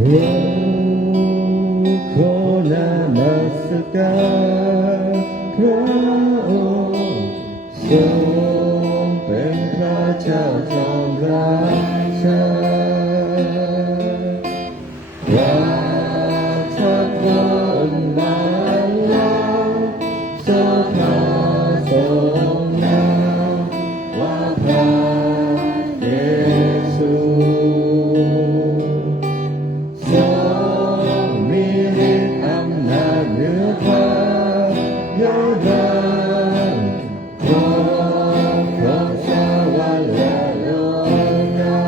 เราขอนมัสการพระองค์ทรงเป็นพระเจ้าจอมราชาประทับบนบัลลังก์ทรงพระทรงนามว่าพระเยซูทรงมีฤทธิ์อำนาจเหนือฟ้ายอดดานของสวรรค์และโลกา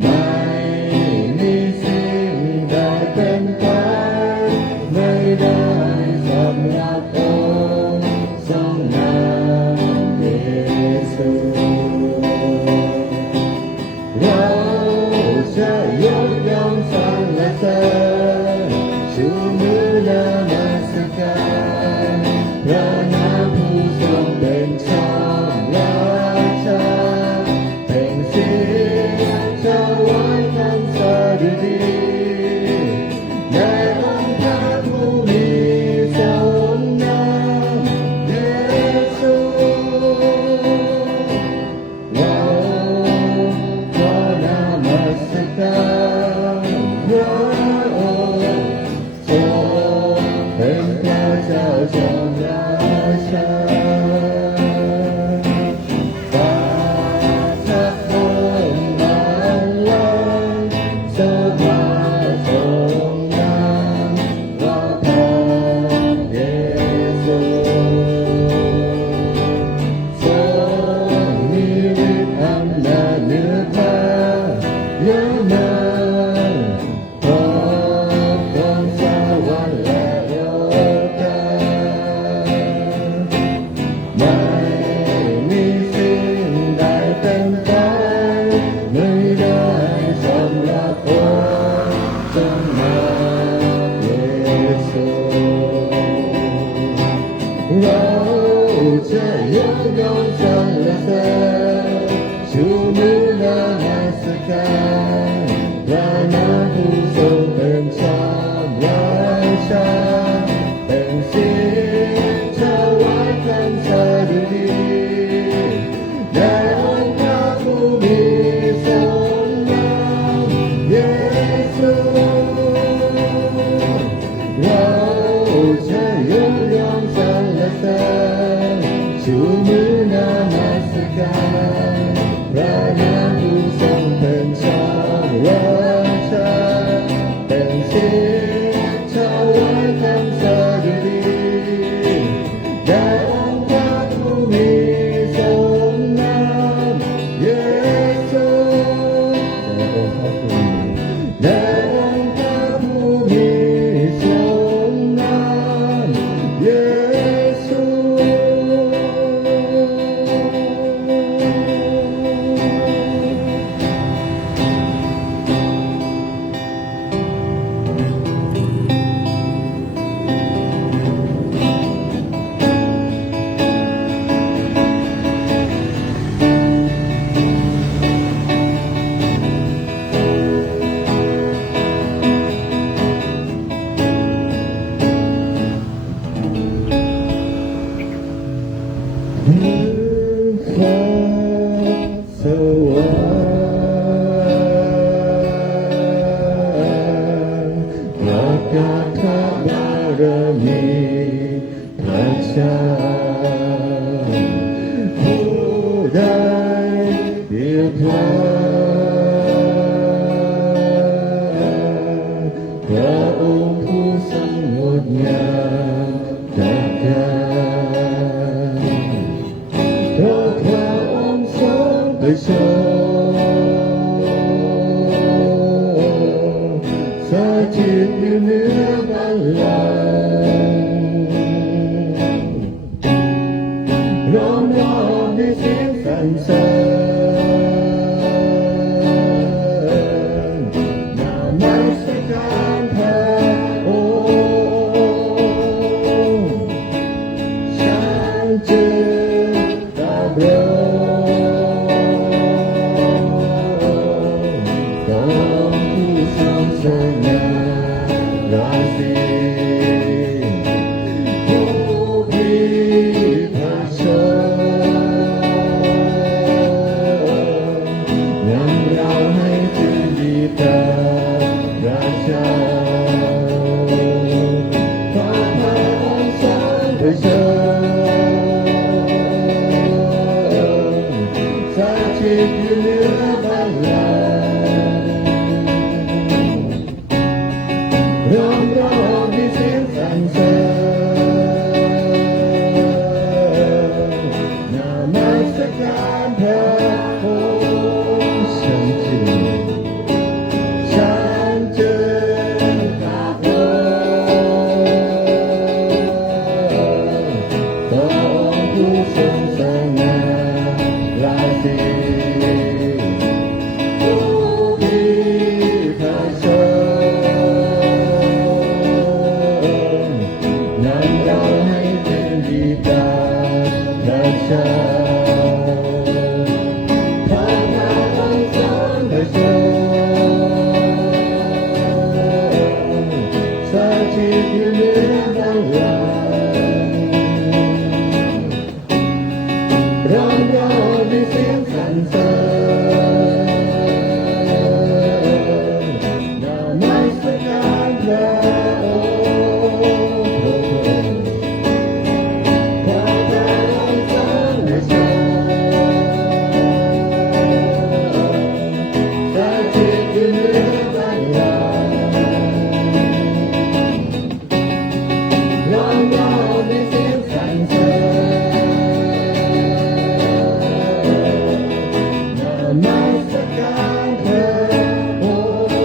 ไม่มีสิ่งใดเป็นไปไม่ได้สำหรับองค์ทรงนามเยซูเราจะยกย่องสรรเสริญชูมือนมัสการพระนามผู้ทรงเป็นชอบราชาแห่งสิ้นถวายคำสดุดีแด่องค์พระผู้มีทรงนามเยซูเราขอนมัสการพระองค์ทรงเป็นพระเจ้าจอมราชาประทับบนบัลลังก์ทรงพระทรงนามว่าพระเยซูทรงมีฤทธิ์อำนาจเหนือฟ้ายอดดานของสวรรค์และโลกาไม่มีสิ่งใดเป็นไปไม่ได้สำหรับองค์ทรงนามเยซูเราจะยกย่องสรรเสริญชูมือนมัสการพระนามผู้ทรงเป็นชอบราชาเป็นสิ้นถวายคำสดุดีแด่องค์พระผู้มีทรงนามเยซูเราจะยกย่องสรรเสริญชูมือนมัสการพระนามผู้ทรงเป็นชอบราชาเป็นสิ้นถวายคำสดุดีแด่องค์พระผู้มีทรงนามเยซูแด่องค์พระผู้มีทรงนามเยซู ข เหนือบัลลังก์ร้องร้องด้วยเสียงสรรเสริญนมัสการพระองค์ฉันจึงกราบลงต่อองค์ผู้ทรงสง่าราศีผู้ที่พระชนนำเราให้เป็นบิดาพระเจ้าพระนามสอนพระชนสถิตอยู่เหนือบัลลังก์ร้องร้องด้วยเสียงสรรเสริญนมัสการพระองค์พระองค์สอนพระชนสถิตอยู่เหนือบัลลังก์ร้องร้องด้วยเสียงสรรเสริญนมัสการพระองค์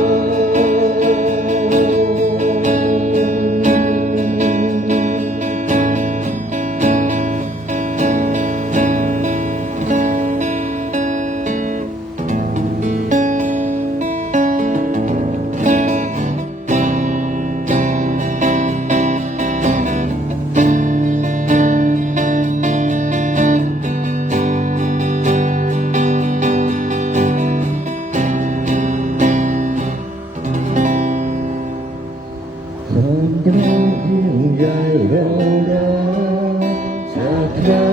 ความรักยิ่งใหญ่เราได้จากพระ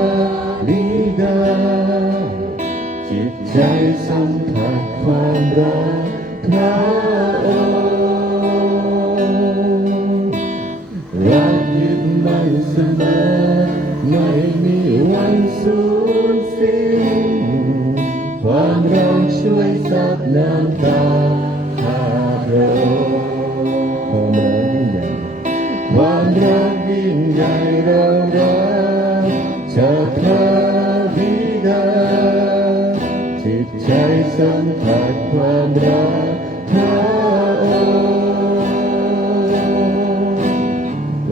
บิดาจิตใจสัมผัสความรักพระองค์รักยึดมั่นเสมอไม่มีวันสูญสิ้นความรักช่วยซับน้ำตาข้าพระองค์ความรักยิ่งใหญ่เรารักจากพระบิดาจิตใจสัมผัสความรักพระองค์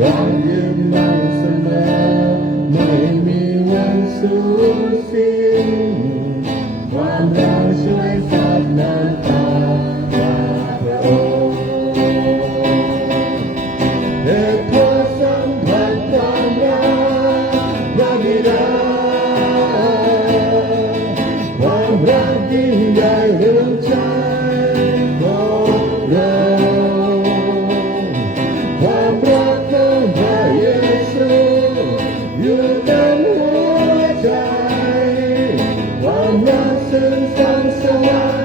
รักยืนมั่นเสมอไม่มีวันสูญสิ้นความรักช่วยซับน้ำตาข้าพระองค์เหตุผลสัมผัสความรักพระบิดาความรักยิ่งใหญ่เรืองใจของเราความรักของพระเยซูอยู่เต็มหัวใจความรักซึ่งสังสว่าง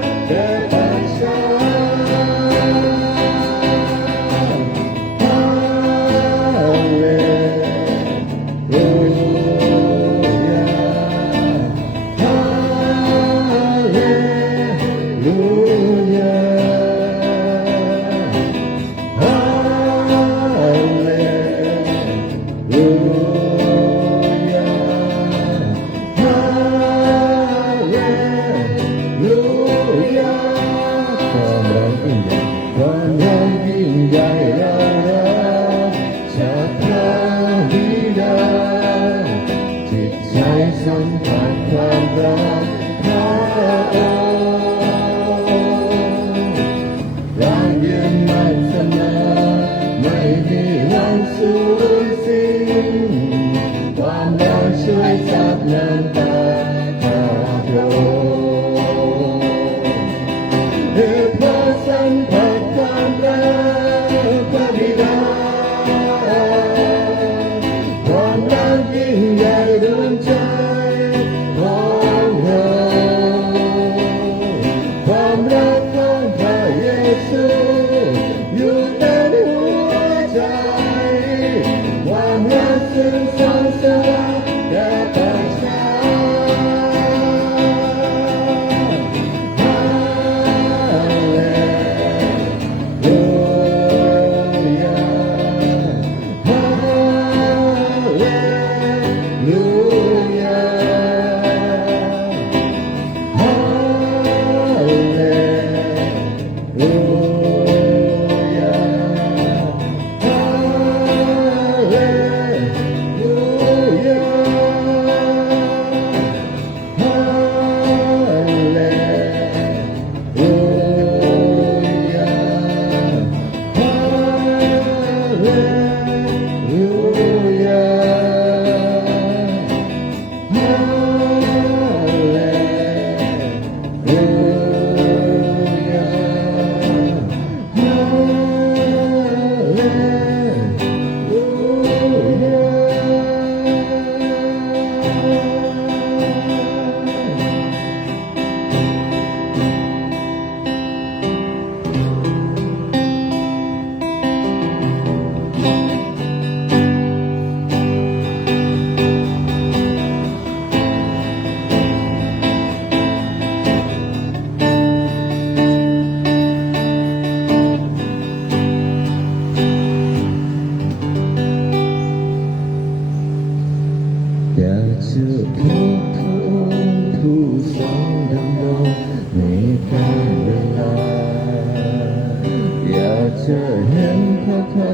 เขา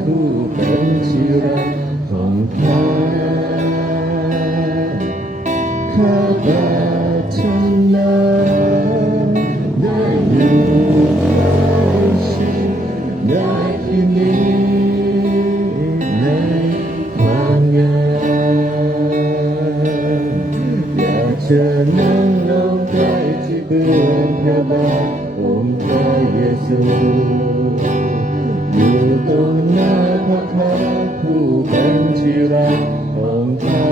ผู้เป็นที่รักของข้าข้าปรารถนาได้อยู่ใกล้ชิดได้ที่นี้ในความงามอยากจะนั่งลงใกล้ที่เบื้องพระบาทองค์พระเยซูอยู่ตรงหน้าพระพักตร์ผู้เป็นที่รักของข้า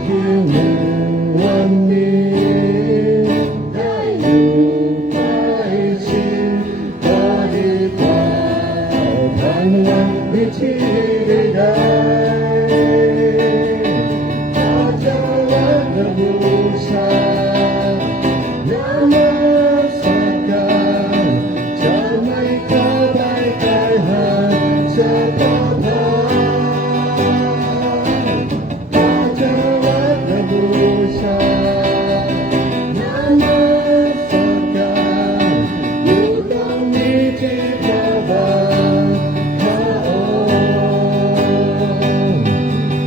เพียงหนึ่งวันนี้ได้อยู่ใกล้ชิดก็ดีกว่าผ่านวันวิธีใดๆข้าจะรักและบูชานมัสการจะไม่เข้าไปใกล้หาจะขอพรข้าจะรักและบูชานมัสการอยู่ตรงนี้ที่พระบาทพระองค์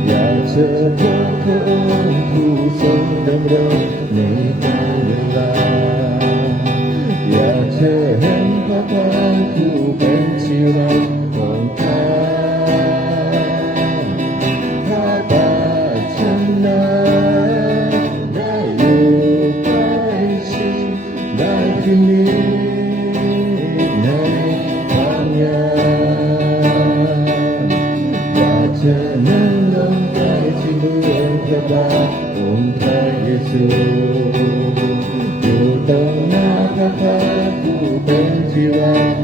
อยากจะพบพระองค์ผู้ทรงดำรงในกาลเวลาอยากจะเห็นพระพักตร์ผู้เป็นที่รักของข้าข้าปรารถนาได้อยู่ใกล้ชิดได้ที่นี้ในความงามอยากจะนั่งลงใกล้ที่เบื้องพระบาทองค์พระเยซูอยู่ตรงหน้าพระพักตร์ผู้เป็นที่รัก